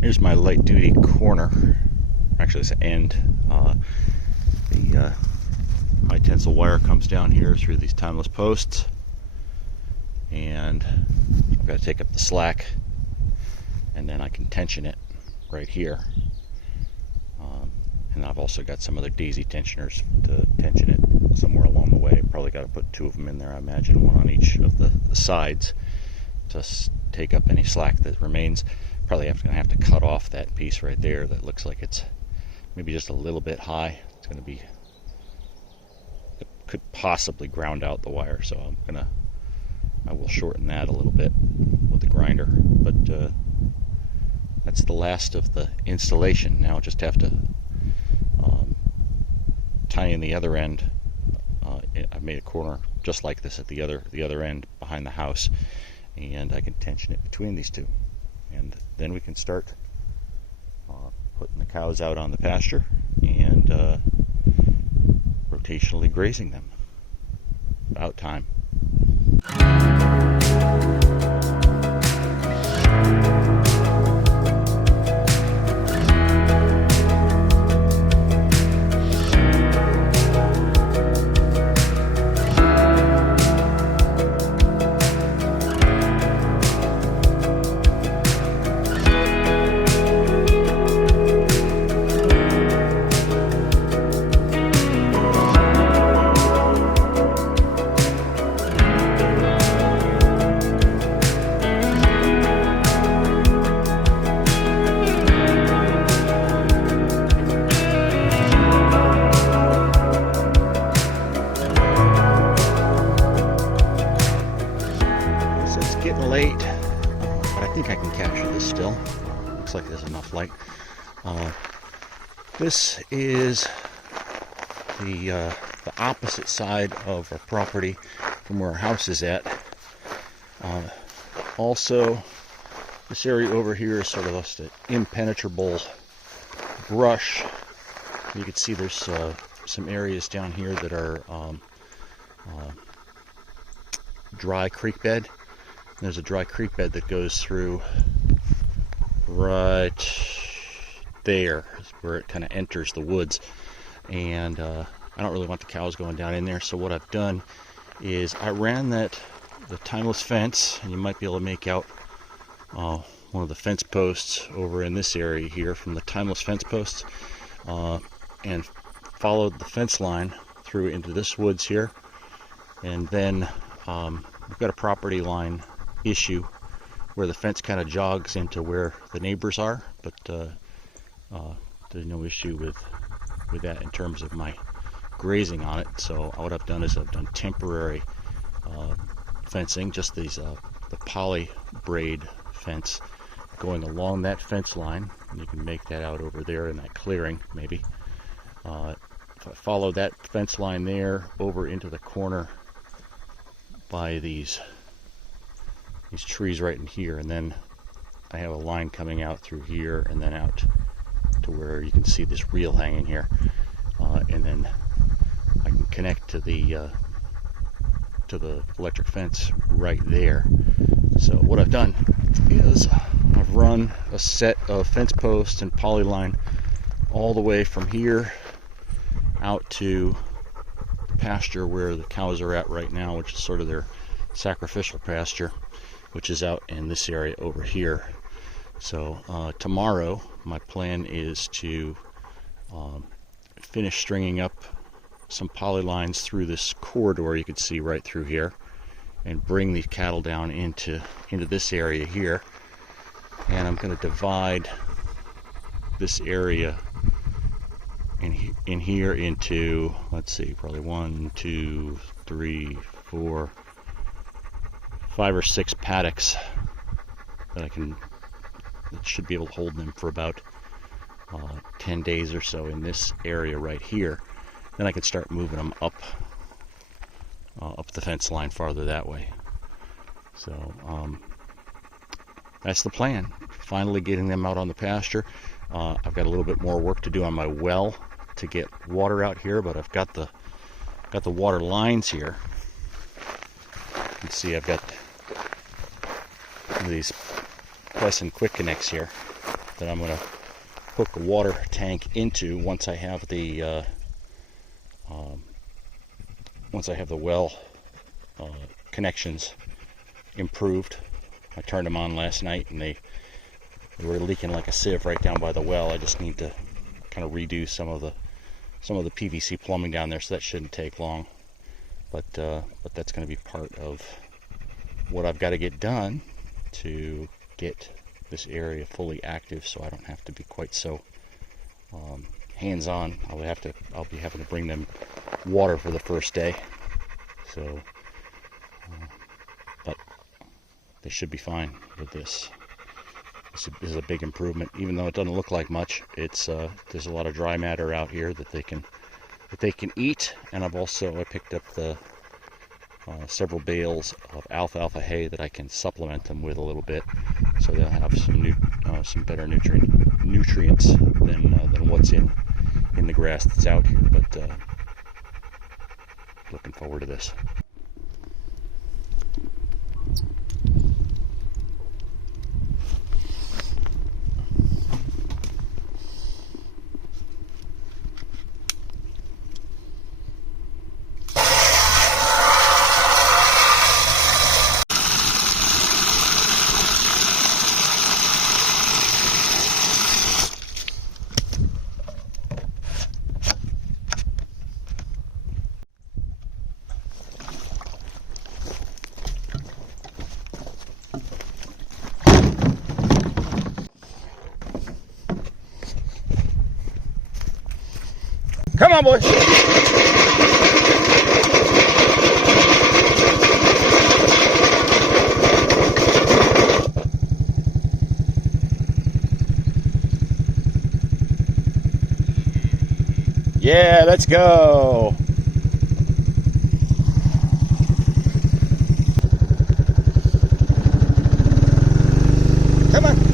Here's my light duty corner. Actually, it's an end. The high tensile wire comes down here through these timeless posts, and I've got to take up the slack, and then I can tension it right here. And I've also got some other daisy tensioners to tension it somewhere along the way. Probably got to put two of them in there, I imagine, one on each of the sides to take up any slack that remains. Probably going to have to cut off that piece right there that looks like it's maybe just a little bit high. It's going to be, it could possibly ground out the wire, so I will shorten that a little bit with the grinder. But that's the last of the installation. Now I just have to tie in the other end. I've made a corner just like this at the other end behind the house, and I can tension it between these two, and then we can start putting the cows out on the pasture and rotationally grazing them. About time. Late, but I think I can capture this still. Looks like there's enough light. This is the opposite side of our property from where our house is at. Also, this area over here is sort of just an impenetrable brush. You can see there's some areas down here that are dry creek bed. There's a dry creek bed that goes through right there, where it kind of enters the woods, and I don't really want the cows going down in there. So what I've done is I ran the timeless fence, and you might be able to make out one of the fence posts over in this area here from the timeless fence posts, and followed the fence line through into this woods here, and then we've got a property line issue where the fence kind of jogs into where the neighbors are, but there's no issue with that in terms of my grazing on it. So what I've done is I've done temporary fencing, just these the poly braid fence going along that fence line, and you can make that out over there in that clearing maybe. If I follow that fence line there over into the corner by these trees right in here, and then I have a line coming out through here and then out to where you can see this reel hanging here, and then I can connect to the electric fence right there. So what I've done is I've run a set of fence posts and poly line all the way from here out to the pasture where the cows are at right now, which is sort of their sacrificial pasture, which is out in this area over here. So tomorrow my plan is to finish stringing up some poly lines through this corridor you can see right through here, and bring these cattle down into this area here. And I'm going to divide this area in here into, let's see, probably 1, 2, 3, 4, 5 or 6 paddocks that should be able to hold them for about 10 days or so in this area right here. Then I can start moving them up the fence line farther that way. So that's the plan. Finally getting them out on the pasture. I've got a little bit more work to do on my well to get water out here, but I've got the water lines here. You can see I've got these Press and Quick Connects here, that I'm going to hook a water tank into once I have the well connections improved. I turned them on last night and they were leaking like a sieve right down by the well. I just need to kind of redo some of the PVC plumbing down there, so that shouldn't take long. But that's going to be part of what I've got to get done to get this area fully active, so I don't have to be quite so hands-on. I'll be having to bring them water for the first day. So, but they should be fine with this. This is a big improvement, even though it doesn't look like much. It's there's a lot of dry matter out here that they can eat, and I picked up the several bales of alfalfa hay that I can supplement them with a little bit, so they'll have some better nutrients than what's in the grass that's out here. But looking forward to this. Come on, boys. Yeah, let's go. Come on.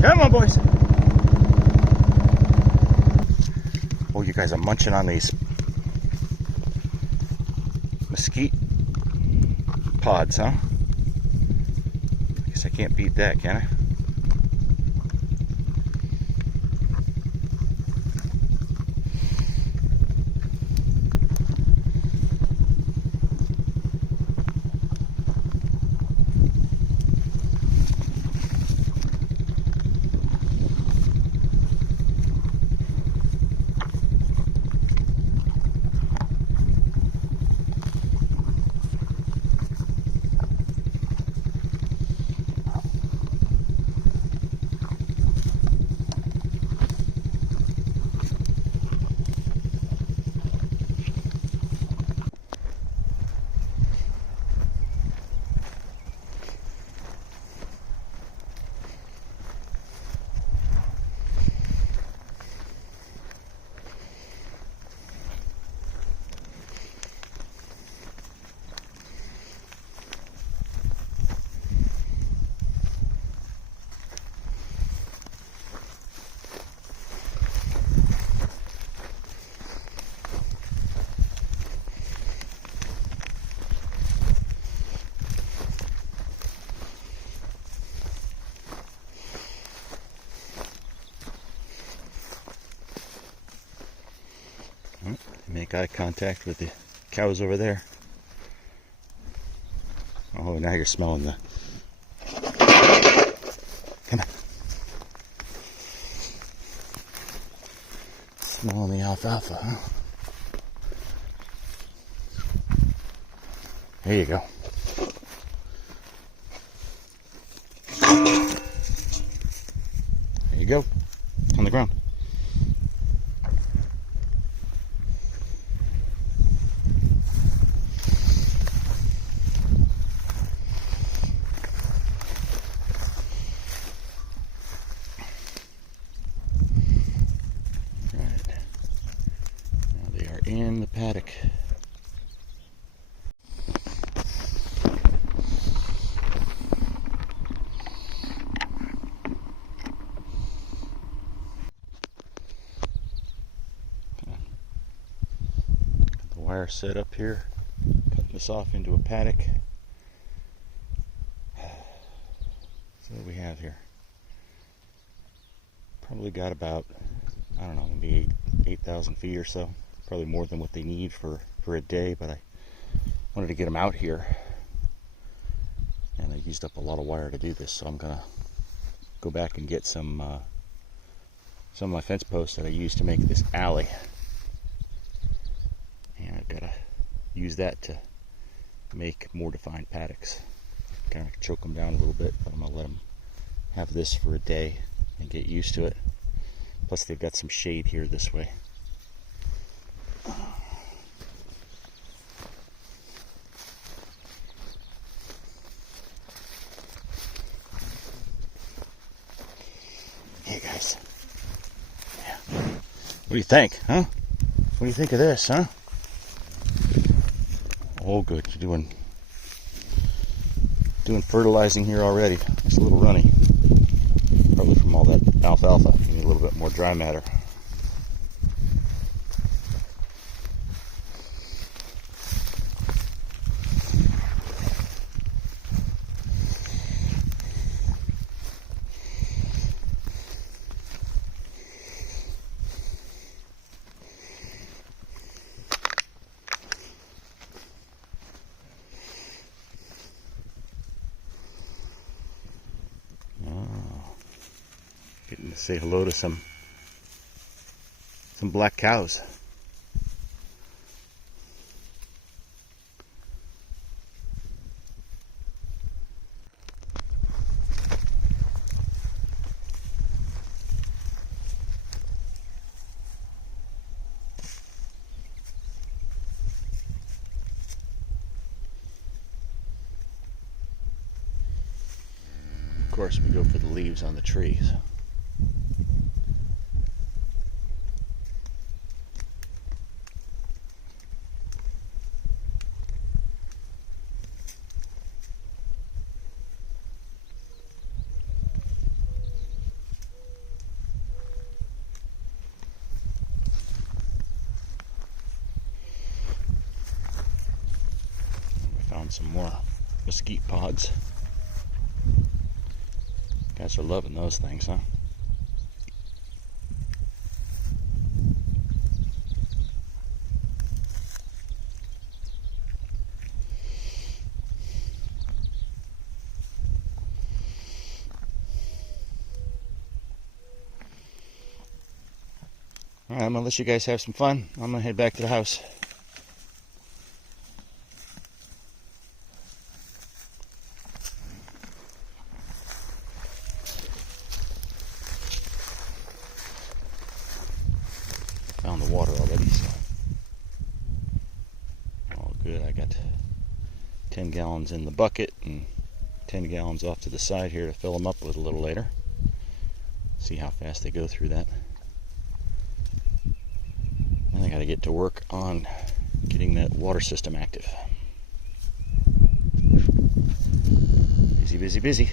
Come on, boys. Oh, you guys are munching on these mesquite pods, huh? I guess I can't beat that, can I? Make eye contact with the cows over there. Oh, now you're smelling the... Come on. Smelling the alfalfa, huh? There you go. There you go. It's on the ground. Right. Now they are in the paddock. Wire set up here, cutting this off into a paddock. So what do we have here? Probably got about, I don't know, maybe 8,000 feet or so. Probably more than what they need for a day, but I wanted to get them out here. And I used up a lot of wire to do this, so I'm gonna go back and get some of my fence posts that I used to make this alley. And I've got to use that to make more defined paddocks. Kind of choke them down a little bit, but I'm going to let them have this for a day and get used to it. Plus they've got some shade here this way. Hey guys. Yeah. What do you think, huh? What do you think of this, huh? Oh, good. You're doing fertilizing here already. It's a little runny. Probably from all that alfalfa. You need a little bit more dry matter. Getting to say hello to some black cows. Of course, we go for the leaves on the trees. Found some more mesquite pods. Guys are loving those things, huh? Alright, I'm gonna let you guys have some fun. I'm gonna head back to the house. Found the water already, so all good. I got 10 gallons in the bucket and 10 gallons off to the side here to fill them up with a little later. See how fast they go through that. And I got to get to work on getting that water system active. Busy, busy, busy.